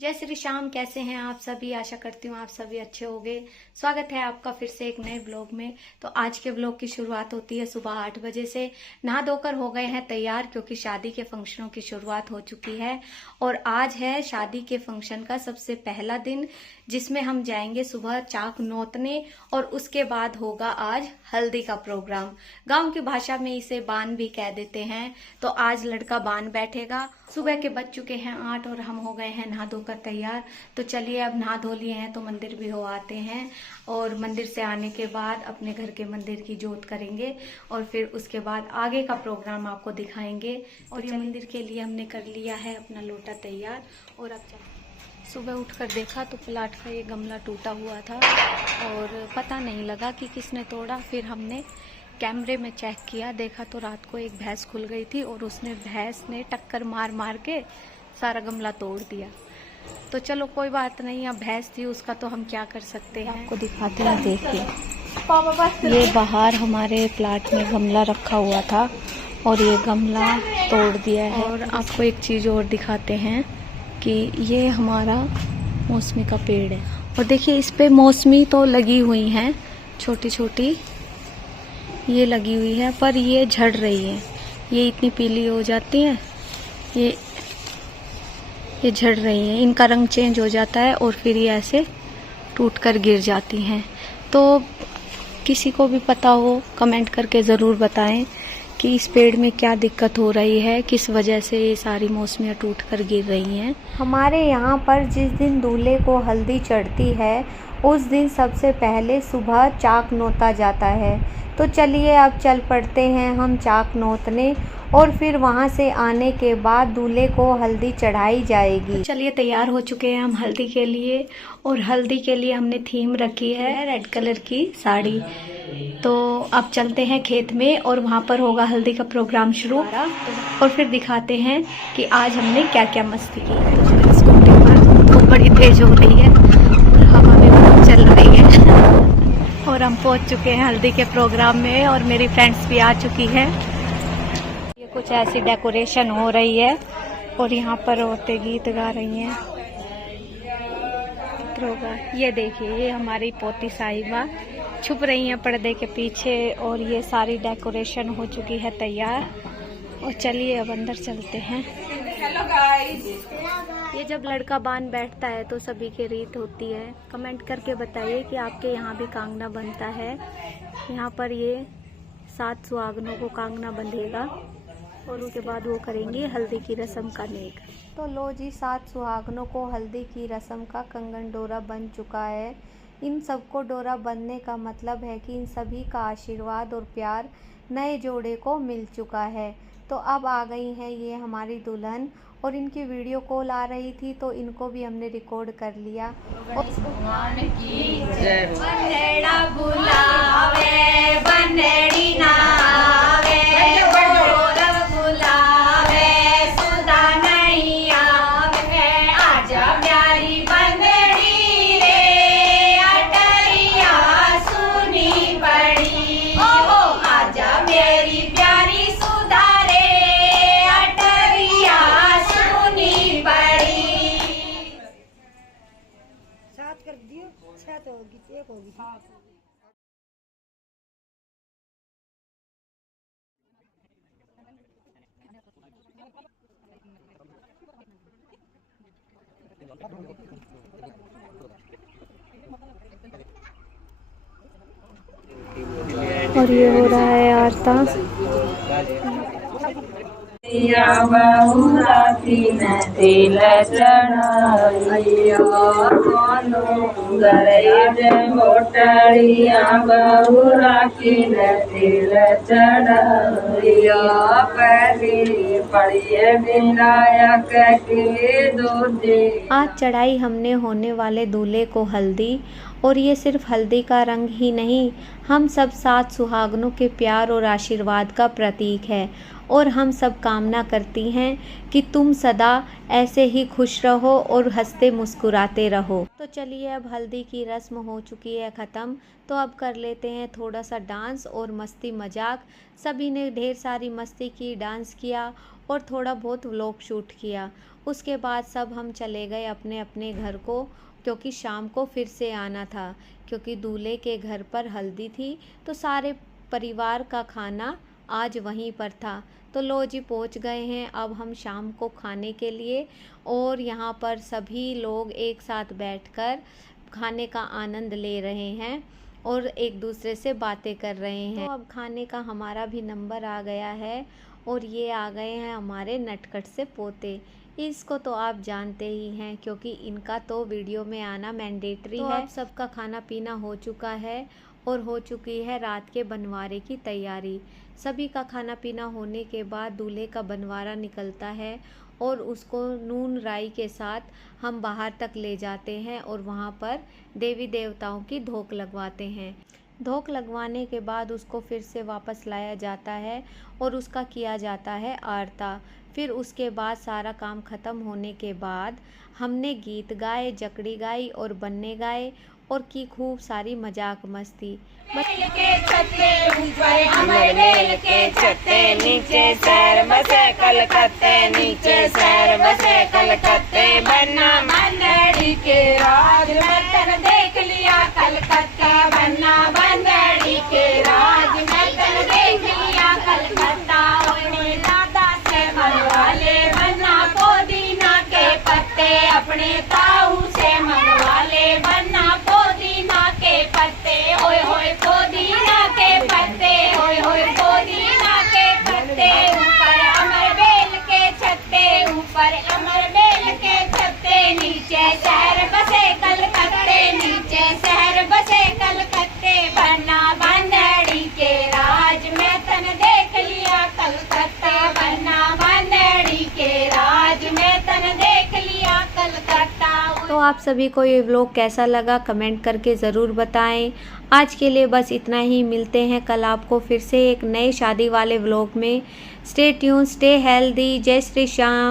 जय श्री श्याम। कैसे हैं आप सभी? आशा करती हूँ आप सभी अच्छे होंगे। स्वागत है आपका फिर से एक नए ब्लॉग में। तो आज के ब्लॉग की शुरुआत होती है सुबह 8 बजे से। नहा धोकर हो गए हैं तैयार, क्योंकि शादी के फंक्शनों की शुरुआत हो चुकी है। और आज है शादी के फंक्शन का सबसे पहला दिन, जिसमें हम जाएंगे सुबह चाक नोतने और उसके बाद होगा आज हल्दी का प्रोग्राम। गाँव की भाषा में इसे बान भी कह देते हैं। तो आज लड़का बान बैठेगा। सुबह के बज चुके हैं 8 और हम हो गए हैं नहा धोकर तैयार। तो चलिए, अब नहा धो लिए हैं तो मंदिर भी हो आते हैं, और मंदिर से आने के बाद अपने घर के मंदिर की जोत करेंगे और फिर उसके बाद आगे का प्रोग्राम आपको दिखाएंगे। और ये मंदिर के लिए हमने कर लिया है अपना लोटा तैयार। और अब सुबह उठकर देखा तो प्लाट का ये गमला टूटा हुआ था और पता नहीं लगा कि किसने तोड़ा। फिर हमने कैमरे में चेक किया, देखा तो रात को एक भैंस खुल गई थी और उसने भैंस ने टक्कर मार मार के सारा गमला तोड़ दिया। तो चलो कोई बात नहीं, अब भैंस थी उसका तो हम क्या कर सकते हैं। आपको दिखाते हैं, देखिए ये बाहर हमारे प्लाट में गमला रखा हुआ था और ये गमला तोड़ दिया है। और आपको एक चीज़ और दिखाते हैं कि ये हमारा मौसमी का पेड़ है और देखिए इस पे मौसमी तो लगी हुई हैं, छोटी छोटी ये लगी हुई है, पर ये झड़ रही है। ये इतनी पीली हो जाती है, ये झड़ रही हैं, इनका रंग चेंज हो जाता है और फिर ये ऐसे टूट कर गिर जाती हैं। तो किसी को भी पता हो कमेंट करके ज़रूर बताएं कि इस पेड़ में क्या दिक्कत हो रही है, किस वजह से ये सारी मौसमियाँ टूट कर गिर रही हैं। हमारे यहाँ पर जिस दिन दूल्हे को हल्दी चढ़ती है उस दिन सबसे पहले सुबह चाक नोता जाता है। तो चलिए अब चल पड़ते हैं हम चाक नोतने, और फिर वहाँ से आने के बाद दूल्हे को हल्दी चढ़ाई जाएगी। चलिए तैयार हो चुके हैं हम हल्दी के लिए, और हल्दी के लिए हमने थीम रखी है रेड कलर की साड़ी। तो अब चलते हैं खेत में और वहाँ पर होगा हल्दी का प्रोग्राम शुरू, और फिर दिखाते हैं कि आज हमने क्या क्या मस्ती की। तो स्कूटी पर धूप बड़ी तेज हो रही है और हवा भी बहुत चल रही है और हम पहुँच चुके हैं हल्दी के प्रोग्राम में और मेरी फ्रेंड्स भी आ चुकी है। ये कुछ ऐसी डेकोरेशन हो रही है और यहाँ पर औरतें गीत गा रही हैं। प्रोग्राम ये देखिए, ये हमारी पोती साहिबा छुप रही हैं पर्दे के पीछे, और ये सारी डेकोरेशन हो चुकी है तैयार। और चलिए अब अंदर चलते हैं। ये जब लड़का बान बैठता है तो सभी की रीत होती है। कमेंट करके बताइए कि आपके यहाँ भी कांगना बनता है। यहाँ पर ये 7 सुहागनों को कांगना बंधेगा और उसके बाद वो करेंगे हल्दी की रस्म का नेक। तो लो जी, 7 सुहागनों को हल्दी की रस्म का कंगन डोरा बन चुका है। इन सबको डोरा बंधने का मतलब है कि इन सभी का आशीर्वाद और प्यार नए जोड़े को मिल चुका है। तो अब आ गई हैं ये हमारी दुल्हन, और इनकी वीडियो कॉल आ रही थी तो इनको भी हमने रिकॉर्ड कर लिया। कर दियो, 6 तो होगी, 1 होगी। और ये हो रहा है आरता। आज चढ़ाई हमने होने वाले दूल्हे को हल्दी, और ये सिर्फ हल्दी का रंग ही नहीं, हम सब 7 सुहागनों के प्यार और आशीर्वाद का प्रतीक है। और हम सब कामना करती हैं कि तुम सदा ऐसे ही खुश रहो और हंसते मुस्कुराते रहो। तो चलिए, अब हल्दी की रस्म हो चुकी है ख़त्म, तो अब कर लेते हैं थोड़ा सा डांस और मस्ती मजाक। सभी ने ढेर सारी मस्ती की, डांस किया और थोड़ा बहुत व्लॉग शूट किया। उसके बाद सब हम चले गए अपने अपने घर को, क्योंकि शाम को फिर से आना था, क्योंकि दूल्हे के घर पर हल्दी थी तो सारे परिवार का खाना आज वहीं पर था। तो लो जी पहुंच गए हैं अब हम शाम को खाने के लिए, और यहाँ पर सभी लोग एक साथ बैठकर खाने का आनंद ले रहे हैं और एक दूसरे से बातें कर रहे हैं। तो अब खाने का हमारा भी नंबर आ गया है और ये आ गए हैं हमारे नटखट से पोते। इसको तो आप जानते ही हैं, क्योंकि इनका तो वीडियो में आना मैंडेटरी है। अब सबका खाना पीना हो चुका है और हो चुकी है रात के बनवारे की तैयारी। सभी का खाना पीना होने के बाद दूल्हे का बनवारा निकलता है और उसको नून राई के साथ हम बाहर तक ले जाते हैं और वहाँ पर देवी देवताओं की धोक लगवाते हैं। धोक लगवाने के बाद उसको फिर से वापस लाया जाता है और उसका किया जाता है आरता। फिर उसके बाद सारा काम ख़त्म होने के बाद हमने गीत गाए, जकड़ी गाई और बन्ने गाए और की खूब सारी मजाक मस्ती। बेल के छत्ते ऊपर अमर बेल के छत्ते नीचे शहर बसे कलकत्ते नीचे शहर बसे कलकत्ते बन्ना बंदड़ी के राज में तन देख लिया कलकत्ता बन्ना बंदड़ी के राज में तन देख लिया कलकत्ता ओए दादा से मंगवा ले बन्ना पुदीना के पत्ते अपने ताऊ से मंगवा ले बन्ना पुदीना के पत्ते ओए होए पुदीना के पत्ते ओए होए पुदीना के पत्ते ऊपर अमर बेल के छत्ते ऊपर अमर बेल के छत्ते नीचे शहर बसे कलकत्ते नीचे शहर बसे कलकत्ते बन्ना बंदड़ी के राज में तन देख लिया कलकत्ता बन्ना बंदड़ी के राज में तन देख लिया कलकत्ता। तो आप सभी को ये व्लॉग कैसा लगा कमेंट करके ज़रूर बताएं। आज के लिए बस इतना ही, मिलते हैं कल आपको फिर से एक नए शादी वाले व्लॉग में। स्टे ट्यून, स्टे हेल्दी, जय श्री श्याम।